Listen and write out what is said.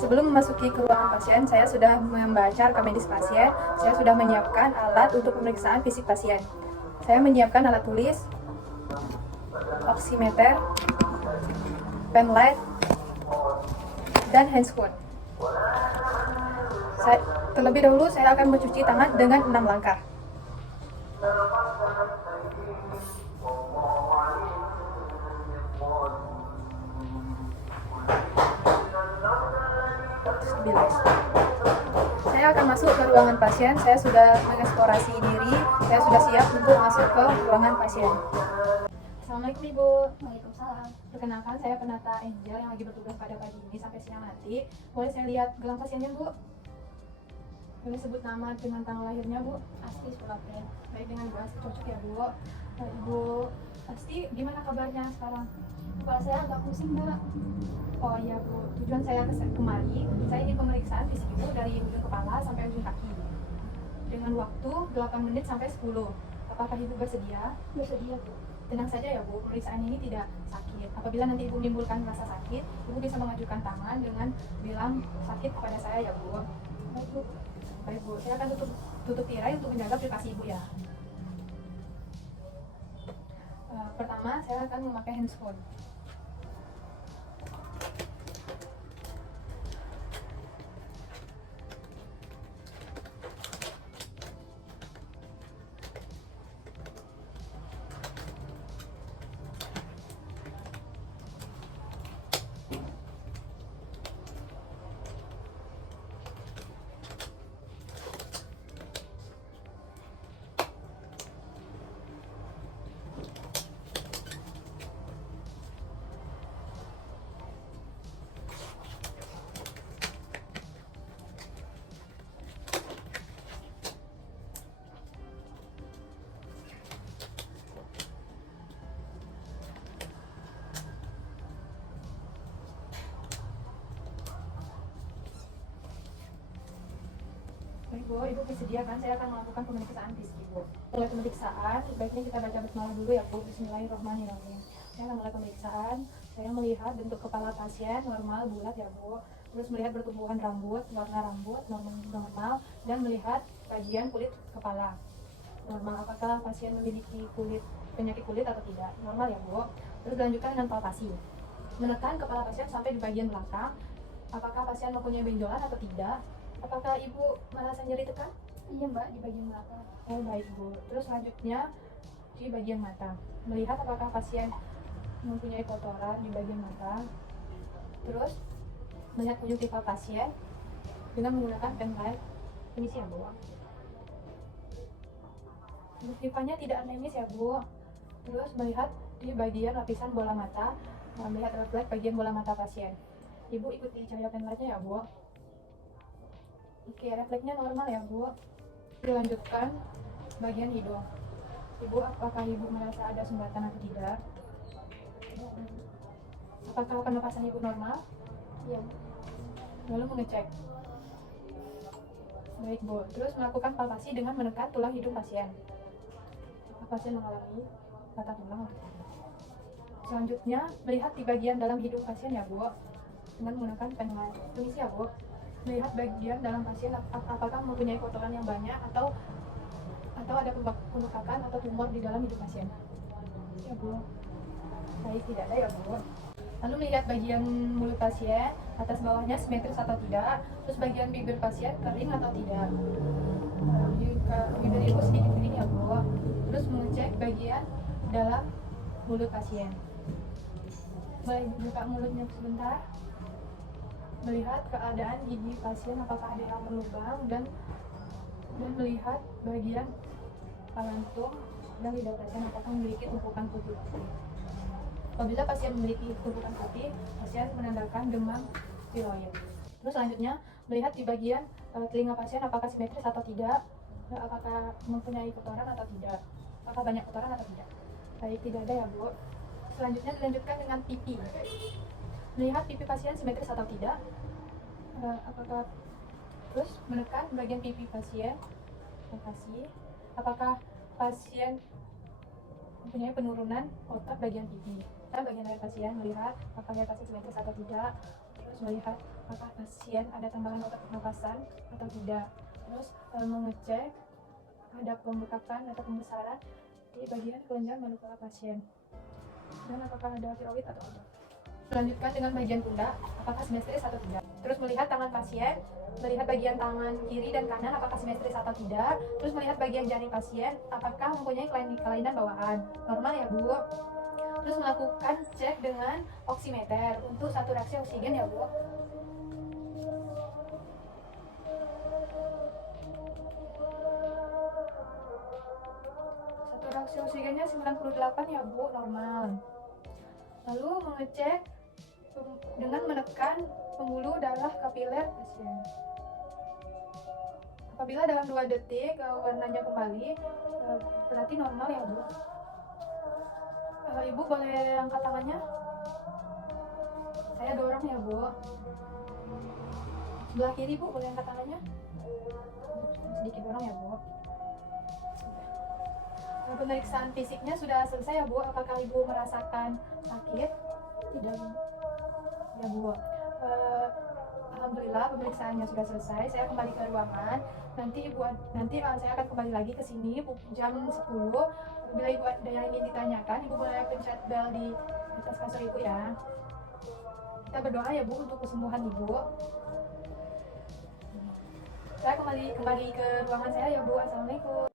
Sebelum memasuki ke ruangan pasien, saya sudah membaca rekam medis pasien. Saya sudah menyiapkan alat untuk pemeriksaan fisik pasien. Saya menyiapkan alat tulis, oximeter, pen light, dan hand squat. Terlebih dahulu saya akan mencuci tangan dengan 6 langkah. Saya akan masuk ke ruangan pasien. Saya sudah mengeksplorasi diri. Saya sudah siap untuk masuk ke ruangan pasien. Assalamualaikum Ibu. Waalaikumsalam. Perkenalkan, saya Penata Angel yang lagi bertugas pada pagi ini sampai siang nanti. Boleh saya lihat gelang pasiennya, Bu? Boleh sebut nama dengan tanggal lahirnya, Bu? Asti Sulapin. Baik, dengan Bu Asti cocok ya, Bu. Ibu Asti, gimana kabarnya sekarang? Kepala saya agak pusing, Mbak. Oh iya, Bu. Tujuan saya kemari, saya ingin pemeriksaan fisik Ibu dari ujung kepala sampai ujung kaki. Dengan waktu 8 menit sampai 10. Apakah Ibu bersedia? Bersedia, Bu. Tenang saja ya Bu, pemeriksaan ini tidak sakit. Apabila nanti Ibu menimbulkan rasa sakit, Ibu bisa mengajukan tangan dengan bilang sakit kepada saya ya Bu. Baik, Bu. Baik Bu, saya akan tutup tirai untuk menjaga privasi Ibu ya. Pertama, saya akan memakai handphone. Baik Bu, Ibu bersedia kan? Saya akan melakukan pemeriksaan fisik Ibu. Mulai pemeriksaan, baiknya kita baca basmalah dulu ya Bu. Bismillahirrahmanirrahim. Saya akan mulai pemeriksaan. Saya melihat bentuk kepala pasien normal, bulat ya Bu. Terus melihat pertumbuhan rambut, warna rambut normal, dan melihat bagian kulit kepala normal. Apakah pasien memiliki penyakit kulit atau tidak? Normal ya Bu. Terus dilanjutkan dengan palpasi. Menekan kepala pasien sampai di bagian belakang. Apakah pasien mempunyai benjolan atau tidak? Apakah Ibu merasa nyeri tekan? Iya, Mbak, di bagian belakang. Oh baik Bu. Terus selanjutnya di bagian mata. Melihat apakah pasien mempunyai kotoran di bagian mata. Terus melihat konjungtiva pasien dengan menggunakan pen light. Permisi ya Bu. Konjungtivanya tidak anemis ya Bu. Terus melihat di bagian lapisan bola mata, melihat refleks bagian bola mata pasien. Ibu ikuti cahaya pen lightnya ya Bu. Oke, refleksnya normal ya Bu. Dilanjutkan bagian hidung. Ibu, apakah Ibu merasa ada sumbatan atau tidak? Apakah pernapasan Ibu normal? Iya. Lalu mengecek. Baik Bu, terus melakukan palpasi dengan menekan tulang hidung pasien. Apakah pasien mengalami patah tulang atau tidak? Selanjutnya, melihat di bagian dalam hidung pasien ya Bu, dengan menggunakan pen light. Permisi ya Bu. Melihat bagian dalam pasien apakah mempunyai kotoran yang banyak atau ada pembekakan atau tumor di dalam hidung pasien. Ya Bu. Baik, tidak ada ya Bu. Lalu melihat bagian mulut pasien, atas bawahnya simetris atau tidak. Terus bagian bibir pasien kering atau tidak. Bibir Ibu sedikit kering ya Bu. Terus mengecek bagian dalam mulut pasien. Boleh buka mulutnya sebentar. Melihat keadaan gigi pasien apakah ada yang berlubang dan melihat bagian kantung dan lidah pasien apakah memiliki tumpukan putih. Apabila pasien memiliki tumpukan putih, pasien menandakan demam tiroid. Terus selanjutnya melihat di bagian telinga pasien apakah simetris atau tidak, apakah mempunyai kotoran atau tidak, apakah banyak kotoran atau tidak. Baik, tidak ada ya Bu. Selanjutnya dilanjutkan dengan pipi. Melihat pipi pasien simetris atau tidak, apakah terus menekan bagian pipi pasien, apakah pasien mempunyai penurunan otot bagian pipi. Bagian air pasien melihat apakah air pasien simetris atau tidak, terus melihat apakah pasien ada tambahan otot pernapasan atau tidak. Terus mengecek ada pembekakan atau pembesaran di bagian kelenjar malu kepala pasien, dan apakah ada tiroid atau tidak. Melanjutkan dengan bagian pundak, apakah simetris atau tidak. Terus melihat tangan pasien, melihat bagian tangan kiri dan kanan apakah simetris atau tidak. Terus melihat bagian jari pasien, apakah mempunyai kelainan bawaan. Normal ya Bu. Terus melakukan cek dengan oximeter untuk saturasi oksigen ya Bu. Saturasi oksigennya 98 ya Bu, normal. Lalu mengecek dengan menekan pembuluh darah kapiler pasien. Apabila dalam 2 detik warnanya kembali, berarti normal ya Bu. Ibu boleh angkat tangannya? Saya dorong ya Bu. Sebelah kiri Bu, boleh angkat tangannya? Sedikit dorong ya Bu. Pemeriksaan fisiknya sudah selesai ya Bu. Apakah Ibu merasakan sakit? Tidak ya Bu. Alhamdulillah pemeriksaannya sudah selesai. Saya kembali ke ruangan. Nanti saya akan kembali lagi ke sini jam 10. Bila Ibu ada yang ingin ditanyakan, Ibu boleh pencet bel di atas kasur Ibu ya. Kita berdoa ya Bu untuk kesembuhan Ibu. Saya kembali ke ruangan saya ya Bu. Assalamualaikum.